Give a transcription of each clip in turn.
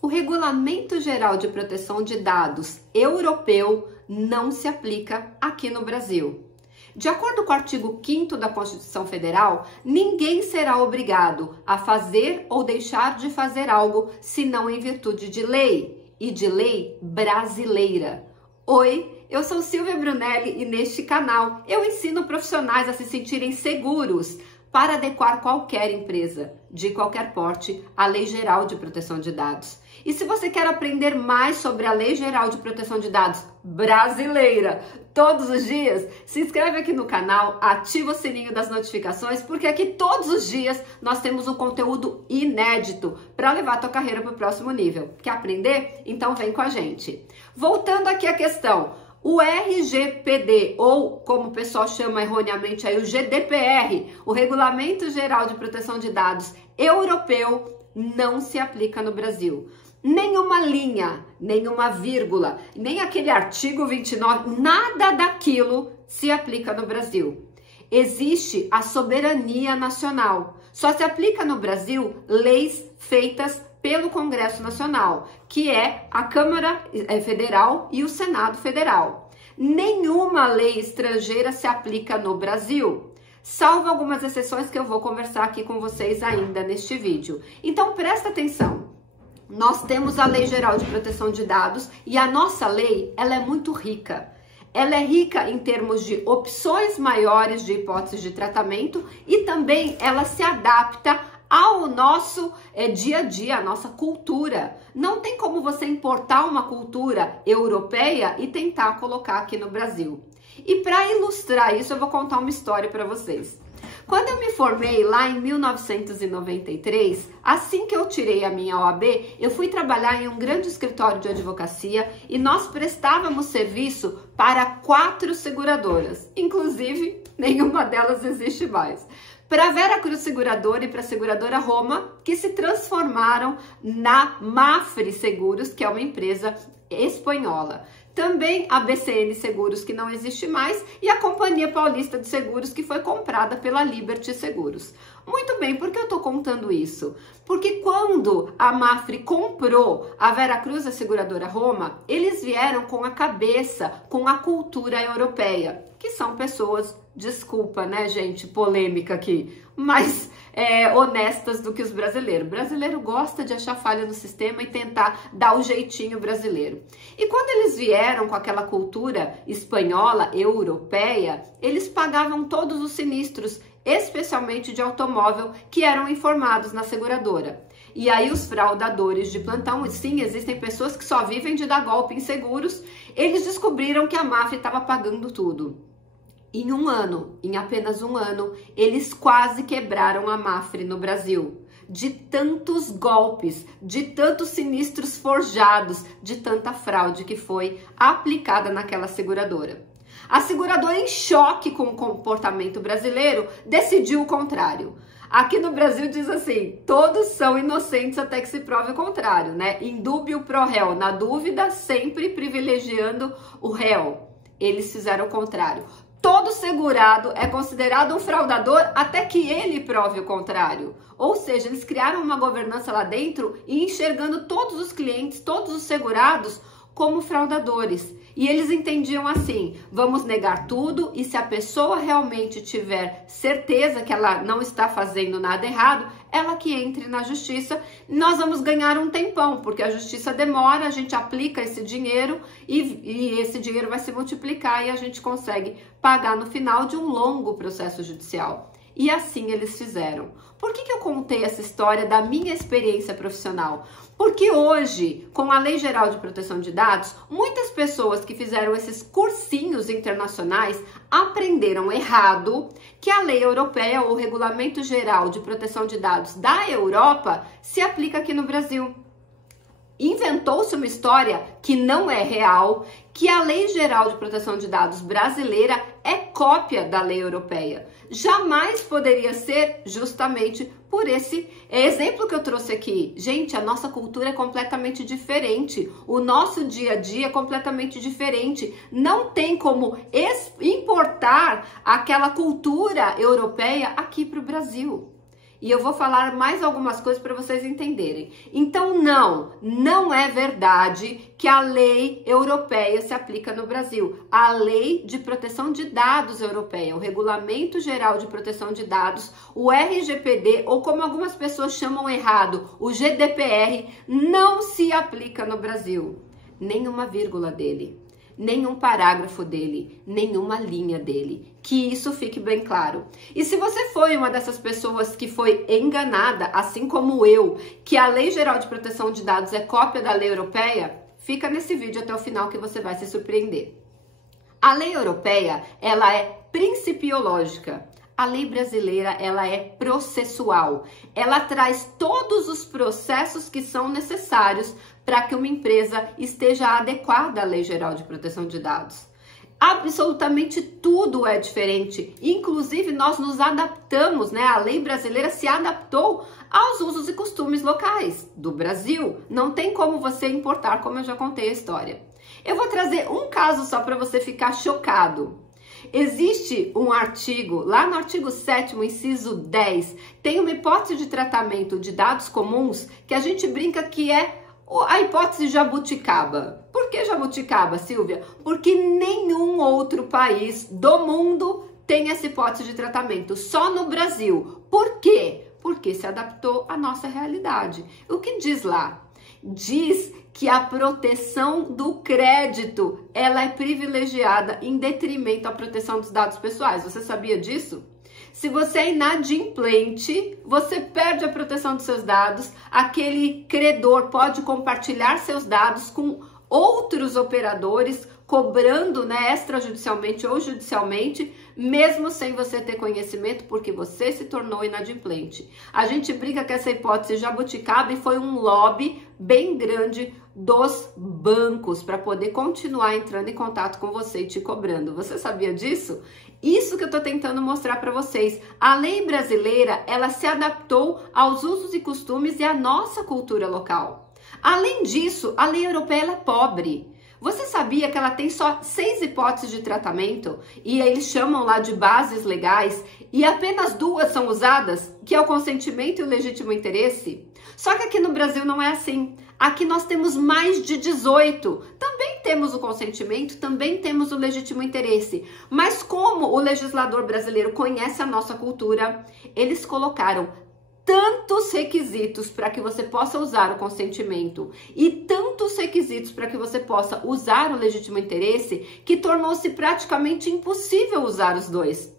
O Regulamento Geral de Proteção de Dados europeu não se aplica aqui no Brasil. De acordo com o artigo 5º da Constituição Federal, ninguém será obrigado a fazer ou deixar de fazer algo senão em virtude de lei, e de lei brasileira. Oi, eu sou Silvia Brunelli e neste canal eu ensino profissionais a se sentirem seguros para adequar qualquer empresa, de qualquer porte, à Lei Geral de Proteção de Dados. E se você quer aprender mais sobre a Lei Geral de Proteção de Dados brasileira todos os dias, se inscreve aqui no canal, ativa o sininho das notificações, porque aqui todos os dias nós temos um conteúdo inédito para levar a tua carreira para o próximo nível. Quer aprender? Então vem com a gente. Voltando aqui à questão, o RGPD, ou como o pessoal chama erroneamente aí, o GDPR, o Regulamento Geral de Proteção de Dados europeu, não se aplica no Brasil. Nenhuma linha, nenhuma vírgula, nem aquele artigo 29, nada daquilo se aplica no Brasil. Existe a soberania nacional. Só se aplica no Brasil leis feitas pelo Congresso Nacional, que é a Câmara Federal e o Senado Federal. Nenhuma lei estrangeira se aplica no Brasil, salvo algumas exceções que eu vou conversar aqui com vocês ainda neste vídeo. Então presta atenção. Nós temos a Lei Geral de Proteção de Dados e a nossa lei, ela é muito rica. Ela é rica em termos de opções maiores de hipóteses de tratamento e também ela se adapta ao nosso dia a dia, à nossa cultura. Não tem como você importar uma cultura europeia e tentar colocar aqui no Brasil. E para ilustrar isso, eu vou contar uma história para vocês. Quando eu me formei lá em 1993, assim que eu tirei a minha OAB, eu fui trabalhar em um grande escritório de advocacia e nós prestávamos serviço para 4 seguradoras. Inclusive, nenhuma delas existe mais. Para a Vera Cruz Seguradora e para a Seguradora Roma, que se transformaram na Mafre Seguros, que é uma empresa espanhola. Também a BCN Seguros, que não existe mais, e a Companhia Paulista de Seguros, que foi comprada pela Liberty Seguros. Muito bem, por que eu estou contando isso? Porque quando a Mafre comprou a Vera Cruz, a Seguradora Roma, eles vieram com a cabeça, com a cultura europeia, que são pessoas, desculpa, né, gente, polêmica aqui, mas honestas do que os brasileiros. O brasileiro gosta de achar falha no sistema e tentar dar o jeitinho brasileiro. E quando eles vieram com aquela cultura espanhola, europeia, eles pagavam todos os sinistros, especialmente de automóvel, que eram informados na seguradora. E aí os fraudadores de plantão, e sim, existem pessoas que só vivem de dar golpe em seguros, eles descobriram que a máfia estava pagando tudo. Em um ano, em apenas um ano, eles quase quebraram a Mafre no Brasil. De tantos golpes, de tantos sinistros forjados, de tanta fraude que foi aplicada naquela seguradora. A seguradora, em choque com o comportamento brasileiro, decidiu o contrário. Aqui no Brasil diz assim, todos são inocentes até que se prove o contrário, né? In dubio pro réu, na dúvida, sempre privilegiando o réu. Eles fizeram o contrário. Todo segurado é considerado um fraudador até que ele prove o contrário. Ou seja, eles criaram uma governança lá dentro e enxergando todos os clientes, todos os segurados como fraudadores. E eles entendiam assim, vamos negar tudo e se a pessoa realmente tiver certeza que ela não está fazendo nada errado, ela que entre na justiça, nós vamos ganhar um tempão, porque a justiça demora, a gente aplica esse dinheiro e esse dinheiro vai se multiplicar e a gente consegue pagar no final de um longo processo judicial. E assim eles fizeram. Por que eu contei essa história da minha experiência profissional? Porque hoje, com a Lei Geral de Proteção de Dados, muitas pessoas que fizeram esses cursinhos internacionais aprenderam errado que a lei europeia ou o Regulamento Geral de Proteção de Dados da Europa se aplica aqui no Brasil. Inventou-se uma história que não é real, que a Lei Geral de Proteção de Dados brasileira é cópia da lei europeia. Jamais poderia ser justamente por esse exemplo que eu trouxe aqui. Gente, a nossa cultura é completamente diferente, o nosso dia a dia é completamente diferente. Não tem como importar aquela cultura europeia aqui para o Brasil. E eu vou falar mais algumas coisas para vocês entenderem. Então, não é verdade que a lei europeia se aplica no Brasil. A Lei de Proteção de Dados Europeia, o Regulamento Geral de Proteção de Dados, o RGPD, ou como algumas pessoas chamam errado, o GDPR, não se aplica no Brasil. Nenhuma vírgula dele, nenhum parágrafo dele, nenhuma linha dele. Que isso fique bem claro. E se você foi uma dessas pessoas que foi enganada, assim como eu, que a Lei Geral de Proteção de Dados é cópia da lei europeia, fica nesse vídeo até o final que você vai se surpreender. A lei europeia, ela é principiológica. A lei brasileira, ela é processual. Ela traz todos os processos que são necessários para que uma empresa esteja adequada à Lei Geral de Proteção de Dados. Absolutamente tudo é diferente. Inclusive, nós nos adaptamos, né? A lei brasileira se adaptou aos usos e costumes locais do Brasil. Não tem como você importar, como eu já contei a história. Eu vou trazer um caso só para você ficar chocado. Existe um artigo, lá no artigo 7º, inciso 10, tem uma hipótese de tratamento de dados comuns que a gente brinca que é a hipótese jabuticaba. Por que jabuticaba, Silvia? Porque nenhum outro país do mundo tem essa hipótese de tratamento, só no Brasil. Por quê? Porque se adaptou à nossa realidade. O que diz lá? Diz que a proteção do crédito, ela é privilegiada em detrimento à proteção dos dados pessoais. Você sabia disso? Se você é inadimplente, você perde a proteção dos seus dados, aquele credor pode compartilhar seus dados com outros operadores, cobrando, né, extrajudicialmente ou judicialmente, mesmo sem você ter conhecimento, porque você se tornou inadimplente. A gente brinca que essa hipótese jabuticaba foi um lobby bem grande dos bancos para poder continuar entrando em contato com você e te cobrando. Você sabia disso? Isso que eu tô tentando mostrar para vocês. A lei brasileira, ela se adaptou aos usos e costumes e à nossa cultura local. Além disso, a lei europeia ela é pobre. Você sabia que ela tem só 6 hipóteses de tratamento? E eles chamam lá de bases legais e apenas 2 são usadas, que é o consentimento e o legítimo interesse? Só que aqui no Brasil não é assim. Aqui nós temos mais de 18. Também temos o consentimento, também temos o legítimo interesse. Mas como o legislador brasileiro conhece a nossa cultura, eles colocaram tantos requisitos para que você possa usar o consentimento e tantos requisitos para que você possa usar o legítimo interesse que tornou-se praticamente impossível usar os dois.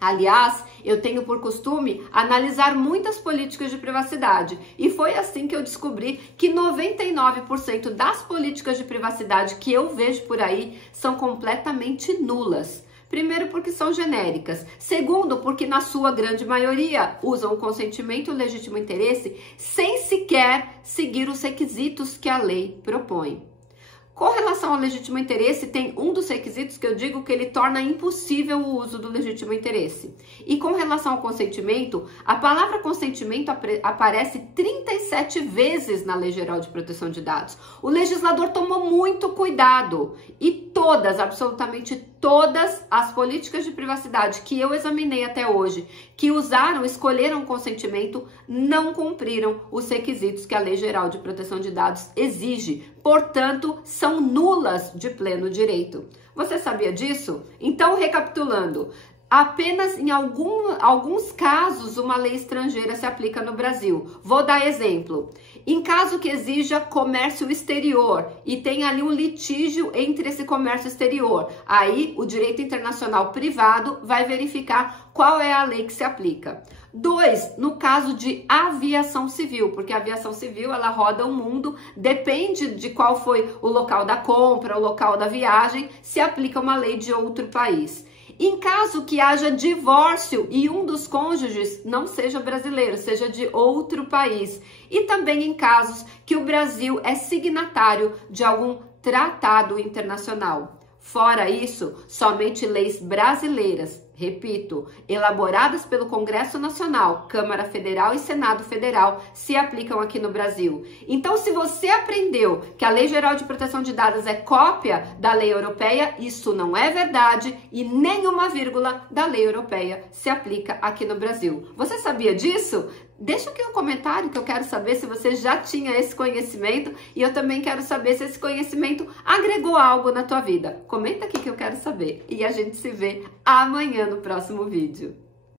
Aliás, eu tenho por costume analisar muitas políticas de privacidade e foi assim que eu descobri que 99% das políticas de privacidade que eu vejo por aí são completamente nulas. Primeiro, porque são genéricas. Segundo, porque na sua grande maioria usam o consentimento e o legítimo interesse sem sequer seguir os requisitos que a lei propõe. Com relação ao legítimo interesse, tem um dos requisitos que eu digo que ele torna impossível o uso do legítimo interesse. E com relação ao consentimento, a palavra consentimento aparece 37 vezes na Lei Geral de Proteção de Dados. O legislador tomou muito cuidado e todas, absolutamente todas as políticas de privacidade que eu examinei até hoje, que escolheram o consentimento, não cumpriram os requisitos que a Lei Geral de Proteção de Dados exige. Portanto, são nulas de pleno direito. Você sabia disso? Então, recapitulando, apenas em alguns casos uma lei estrangeira se aplica no Brasil. Vou dar exemplo. Em caso que exija comércio exterior e tem ali um litígio entre esse comércio exterior, aí o direito internacional privado vai verificar qual é a lei que se aplica. 2, no caso de aviação civil, porque a aviação civil ela roda o mundo, depende de qual foi o local da compra, o local da viagem, se aplica uma lei de outro país. Em caso que haja divórcio e um dos cônjuges não seja brasileiro, seja de outro país. E também em casos que o Brasil é signatário de algum tratado internacional. Fora isso, somente leis brasileiras repito, elaboradas pelo Congresso Nacional, Câmara Federal e Senado Federal, se aplicam aqui no Brasil. Então, se você aprendeu que a Lei Geral de Proteção de Dados é cópia da lei europeia, isso não é verdade e nenhuma vírgula da lei europeia se aplica aqui no Brasil. Você sabia disso? Deixa aqui um comentário que eu quero saber se você já tinha esse conhecimento e eu também quero saber se esse conhecimento agregou algo na tua vida. Comenta aqui que eu quero saber e a gente se vê amanhã no próximo vídeo.